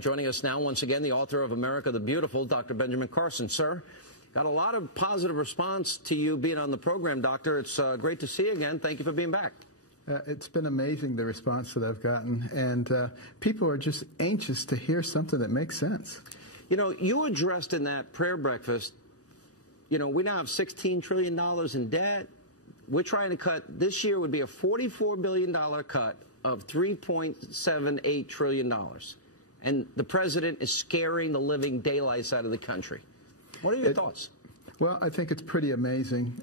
And joining us now, once again, the author of America the Beautiful, Dr. Benjamin Carson. Sir, got a lot of positive response to you being on the program, Doctor. It's great to see you again. Thank you for being back. It's been amazing, the response that I've gotten, and people are just anxious to hear something that makes sense. You know, you addressed in that prayer breakfast, you know, we now have $16 trillion in debt. We're trying to cut, this year would be a $44 billion cut of $3.78 trillion. And the president is scaring the living daylights out of the country. What are your thoughts? Well, I think it's pretty amazing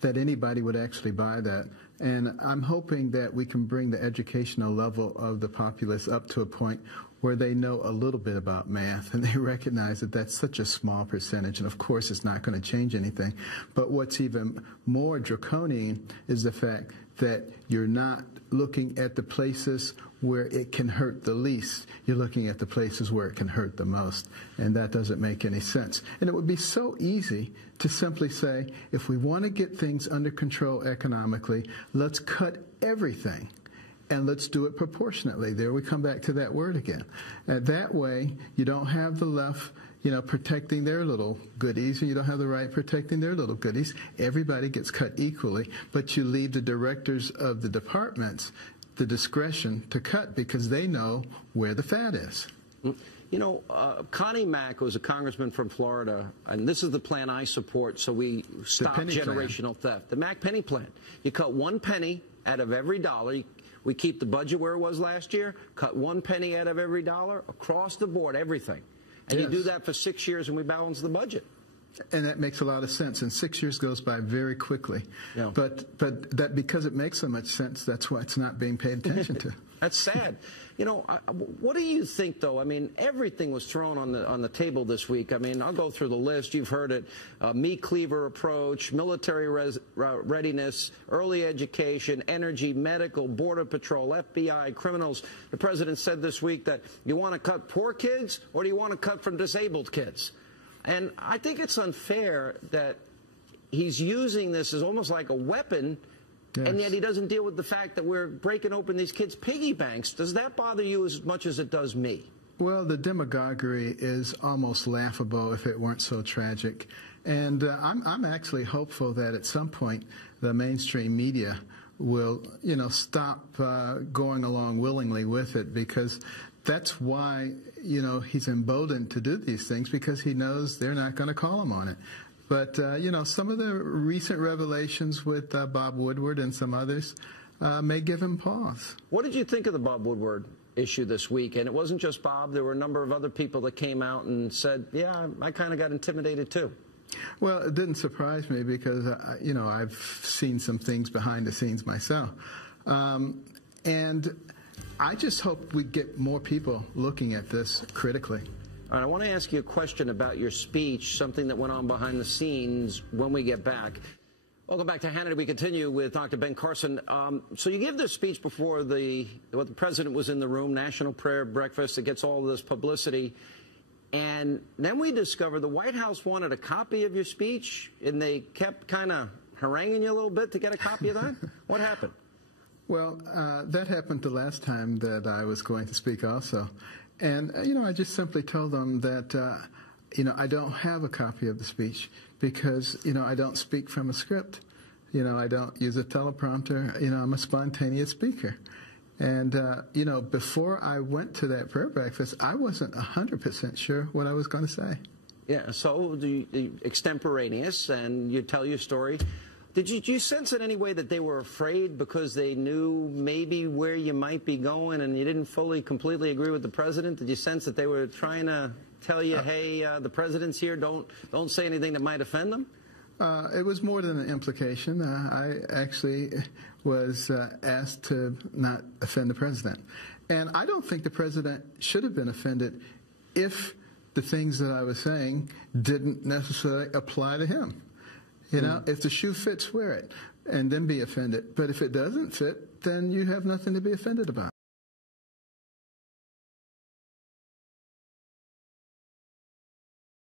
that anybody would actually buy that. And I'm hoping that we can bring the educational level of the populace up to a point where they know a little bit about math and they recognize that that's such a small percentage. And of course, it's not going to change anything. But what's even more draconian is the fact that you're not looking at the places where it can hurt the least. You're looking at the places where it can hurt the most. And that doesn't make any sense. And it would be so easy to simply say, if we want to get things under control economically, let's cut everything. And let's do it proportionately. There we come back to that word again. That way, you don't have the left, you know, protecting their little goodies, and you don't have the right protecting their little goodies. Everybody gets cut equally, but you leave the directors of the departments the discretion to cut because they know where the fat is. You know, Connie Mack was a congressman from Florida, and this is the plan I support, so we stop generational theft. The Mack penny plan. You cut 1 penny out of every dollar. We keep the budget where it was last year, cut 1 penny out of every dollar, across the board, everything. And you do that for 6 years and we balance the budget. And that makes a lot of sense. And 6 years goes by very quickly. Yeah. But that because it makes so much sense, that's why it's not being paid attention to. That's sad. You know, what do you think, though? I mean, everything was thrown on the table this week. I mean, I'll go through the list. You've heard it. Meat cleaver approach, military readiness, early education, energy, medical, border patrol, FBI, criminals. The president said this week that you want to cut poor kids or do you want to cut from disabled kids? And I think it's unfair that he's using this as almost like a weapon. Yes. And yet he doesn't deal with the fact that we're breaking open these kids' piggy banks. Does that bother you as much as it does me? Well, the demagoguery is almost laughable if it weren't so tragic. And I'm actually hopeful that at some point the mainstream media will, you know, stop going along willingly with it, because that's why, you know, he's emboldened to do these things, because he knows they're not going to call him on it. But, you know, some of the recent revelations with Bob Woodward and some others may give him pause. What did you think of the Bob Woodward issue this week? And it wasn't just Bob. There were a number of other people that came out and said, yeah, I kind of got intimidated too. Well, it didn't surprise me because, you know, I've seen some things behind the scenes myself. And I just hope we get more people looking at this critically. All right, I want to ask you a question about your speech, something that went on behind the scenes when we get back. Welcome back to Hannity. We continue with Dr. Ben Carson. So you give this speech before the president was in the room, National Prayer Breakfast. It gets all this publicity. And then we discover the White House wanted a copy of your speech, and they kept kind of haranguing you a little bit to get a copy of that. What happened? Well, that happened the last time that I was going to speak also. And, you know, I just simply told them that, you know, I don't have a copy of the speech because, you know, I don't speak from a script. You know, I don't use a teleprompter. You know, I'm a spontaneous speaker. And, you know, before I went to that prayer breakfast, I wasn't 100% sure what I was going to say. Yeah, so the extemporaneous, and you tell your story. Did you sense in any way that they were afraid because they knew maybe where you might be going and you didn't fully, completely agree with the president? Did you sense that they were trying to tell you, hey, the president's here, don't say anything that might offend them? It was more than an implication. I actually was asked to not offend the president. And I don't think the president should have been offended if the things that I was saying didn't necessarily apply to him. You know, if the shoe fits, wear it, and then be offended. But if it doesn't fit, then you have nothing to be offended about.